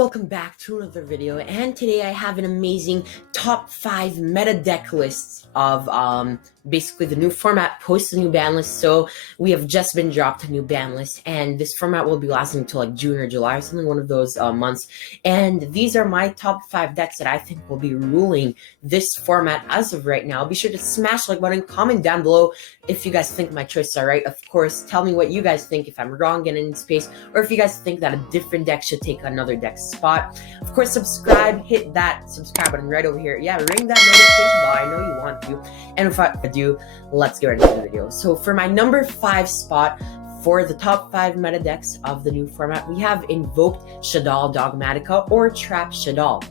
welcome back to another video, and today I have an amazing top 5 meta deck lists of basically the new format post the new ban list. So we have just been dropped a new ban list, and this format will be lasting until like June or July or something, one of those months. And these are my top 5 decks that I think will be ruling this format as of right now. Be sure to smash the like button, comment down below if you guys think my choices are right. Of course, tell me what you guys think, if I'm wrong, get in space, or if you guys think that a different deck should take another deck's spot. Of course, subscribe, hit that subscribe button right over here. Yeah, ring that notification bell, I know you want to. And if I do, let's get right into the video. So for my number 5 spot for the top 5 meta decks of the new format, we have Invoked Shaddoll Dogmatica or Trap Shaddoll.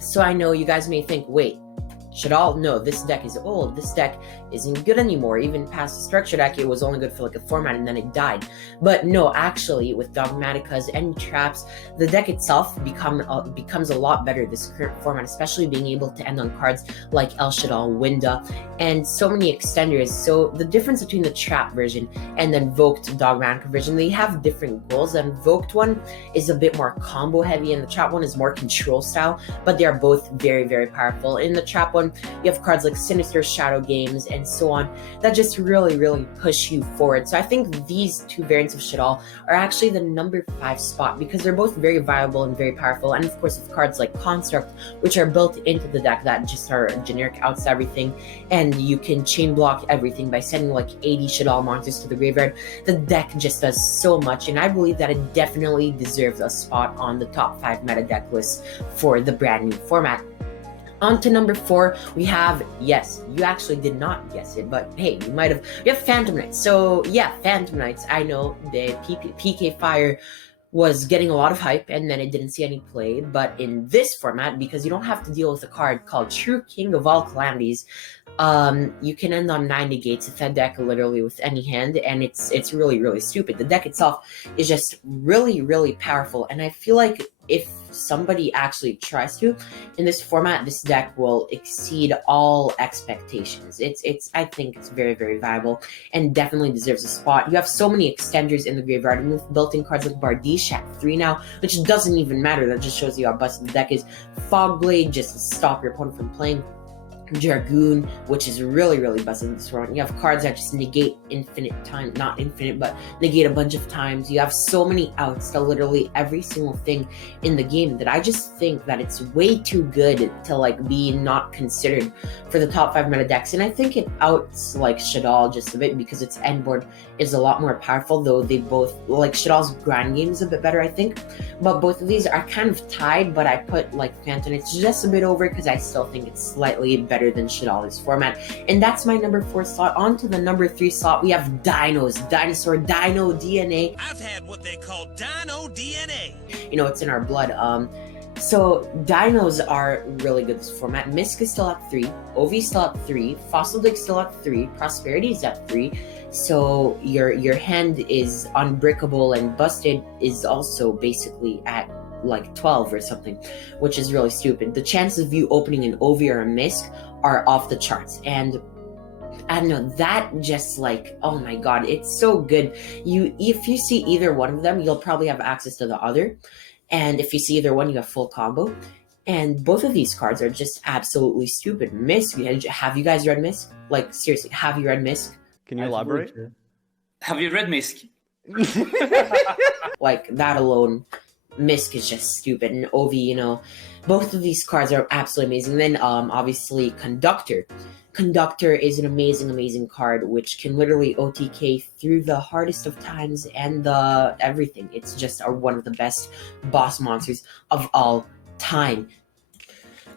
So I know you guys may think, wait, Shaddoll? No, this deck is old. This deck isn't good anymore. Even past the structure deck, it was only good for like a format and then it died. But no, actually, with Dogmaticas and Traps, the deck itself becomes a lot better this current format, especially being able to end on cards like El Shaddoll, Winda, and so many extenders. So the difference between the Trap version and the Invoked Dogmatica version, they have different goals. The Invoked one is a bit more combo heavy and the Trap one is more control style, but they are both very, very powerful. In the Trap one, you have cards like Sinister, Shadow Games, and so on that just really, really push you forward. So I think these two variants of Shaddoll are actually the number 5 spot because they're both very viable and very powerful. And of course, with cards like Construct, which are built into the deck that just are generic outs to everything, and you can chain block everything by sending like 80 Shaddoll monsters to the graveyard. The deck just does so much, and I believe that it definitely deserves a spot on the top 5 meta deck list for the brand new format. On to number 4, we have, yes, you actually did not guess it, but hey, you might have, we have Phantom Knights. So yeah, Phantom Knights, I know the PK Fire was getting a lot of hype and then it didn't see any play, but in this format, because you don't have to deal with a card called True King of All Calamities, you can end on 9 negates with that deck literally with any hand, and it's really, really stupid. The deck itself is just really, really powerful, and I feel like if somebody actually tries to in this format, this deck will exceed all expectations. I think it's very, very viable and definitely deserves a spot. You have so many extenders in the graveyard, and with built-in cards like Bardiche at 3 now, which doesn't even matter. That just shows you how busted the deck is. Fogblade just to stop your opponent from playing. Dragoon, which is really, really busted in this run. You have cards that just negate infinite time, not infinite, but negate a bunch of times. You have so many outs to literally every single thing in the game that I just think that it's way too good to like be not considered for the top 5 meta decks. And I think it outs like Shaddoll just a bit because its end board is a lot more powerful, though they both, like Shaddoll's grind game is a bit better, I think. But both of these are kind of tied, but I put like Phantom Knights just a bit over because I still think it's slightly better than Shaddoll's format. And that's my number 4 slot. On to the number 3 slot, we have Dinos, Dinosaur, Dino DNA. I've had what they call Dino DNA. You know, it's in our blood. So Dinos are really good this format. Misk is still at 3, OV still at 3, Fossil Dig still at 3, Prosperity is at 3. So your hand is unbreakable, and Busted is also basically at like 12 or something, which is really stupid. The chances of you opening an OV or a Misk are off the charts, and I don't know, that just like, oh my god, it's so good. If you see either one of them, you'll probably have access to the other, and if you see either one, you have full combo. And both of these cards are just absolutely stupid. Misk, have you guys read Misk? Like seriously, have you read Misk? Can you elaborate? Have you read Misk? Like that alone, Misk is just stupid. And OV, you know, both of these cards are absolutely amazing. Then obviously Conductor. Conductor is an amazing, amazing card which can literally OTK through the hardest of times and everything. It's just one of the best boss monsters of all time.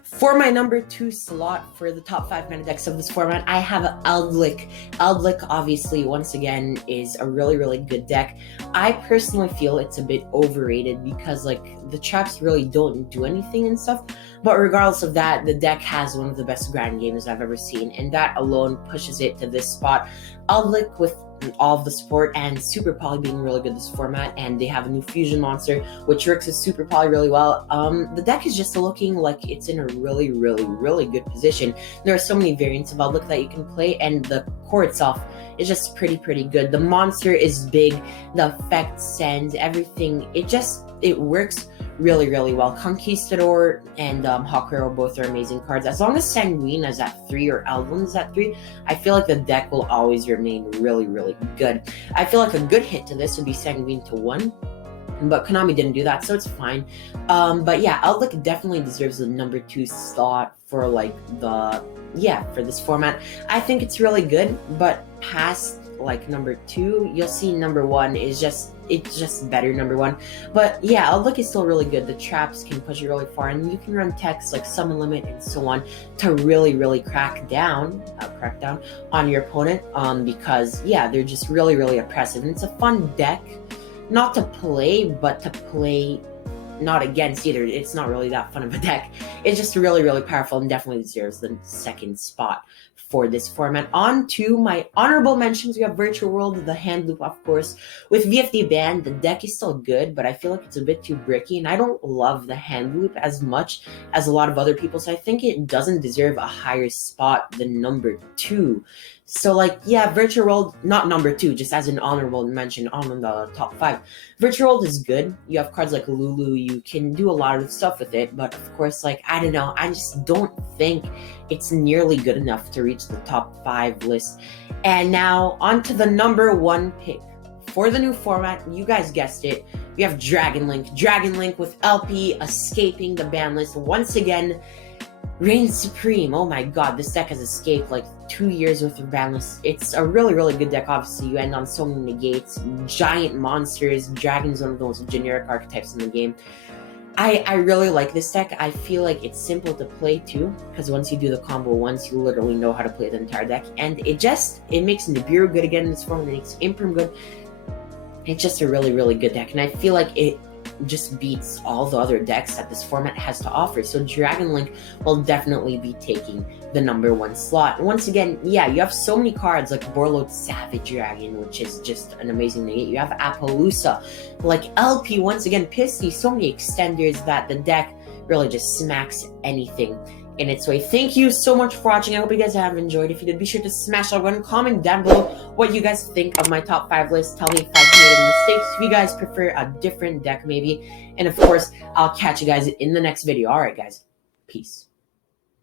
For my number 2 slot for the top 5 meta decks of this format, I have Eldlik. Eldlik, obviously, once again, is a really, really good deck. I personally feel it's a bit overrated because, like, the traps really don't do anything and stuff. But regardless of that, the deck has one of the best grind games I've ever seen, and that alone pushes it to this spot. Eldlik with all of the support and Super Poly being really good this format, and they have a new fusion monster which works with Super Poly really well. The deck is just looking like it's in a really, really, really good position. There are so many variants of Outlook that you can play, and the core itself is just pretty good. The monster is big, the effect sends everything, it works really, really well. Conquistador and Hawk Hero both are amazing cards. As long as Sanguine is at 3 or Eldon is at 3, I feel like the deck will always remain really, really good. I feel like a good hit to this would be Sanguine to 1. But Konami didn't do that, so it's fine. But yeah, Outlook definitely deserves the number 2 slot for like for this format. I think it's really good, but past like number 2, you'll see number 1 is just better, number 1. But yeah, Outlook is still really good. The traps can push you really far, and you can run techs like Summon Limit and so on to really, really crack down on your opponent. Because yeah, they're just really, really oppressive, and it's a fun deck. Not to play, but to play not against either. It's not really that fun of a deck. It's just really, really powerful and definitely deserves the 2nd spot for this format. On to my honorable mentions. We have Virtual World, the Hand Loop, of course. With VFD Band, the deck is still good, but I feel like it's a bit too bricky, and I don't love the Hand Loop as much as a lot of other people, so I think it doesn't deserve a higher spot than number 2. So like, yeah, Virtual World, not number 2, just as an honorable mention on the top 5. Virtual World is good. You have cards like Lulu, you can do a lot of stuff with it, but of course, like, I don't know, I just don't think it's nearly good enough to reach the top 5 list. And now, on to the number 1 pick. For the new format, you guys guessed it, we have Dragon Link. Dragon Link with LP escaping the ban list once again. Reign Supreme. Oh my god, this deck has escaped like 2 years with the ban list. It's a really, really good deck. Obviously, you end on so many negates, giant monsters. Dragon's one of the most generic archetypes in the game. I really like this deck. I feel like it's simple to play too, because once you do the combo once, you literally know how to play the entire deck. And it makes Nibiru good again in this form, it makes Imprim good. It's just a really, really good deck, and I feel like it just beats all the other decks that this format has to offer. So Dragon Link will definitely be taking the number 1 slot. Once again, yeah, you have so many cards like Borlode Savage Dragon, which is just an amazing negate. You have Appaloosa, like LP, once again, Pissy, so many extenders that the deck really just smacks anything in its way. Thank you so much for watching. I hope you guys have enjoyed. If you did, be sure to smash that button. Comment down below what you guys think of my top 5 list. Tell me if I've made any mistakes, if you guys prefer a different deck maybe. And of course, I'll catch you guys in the next video. Alright guys, peace.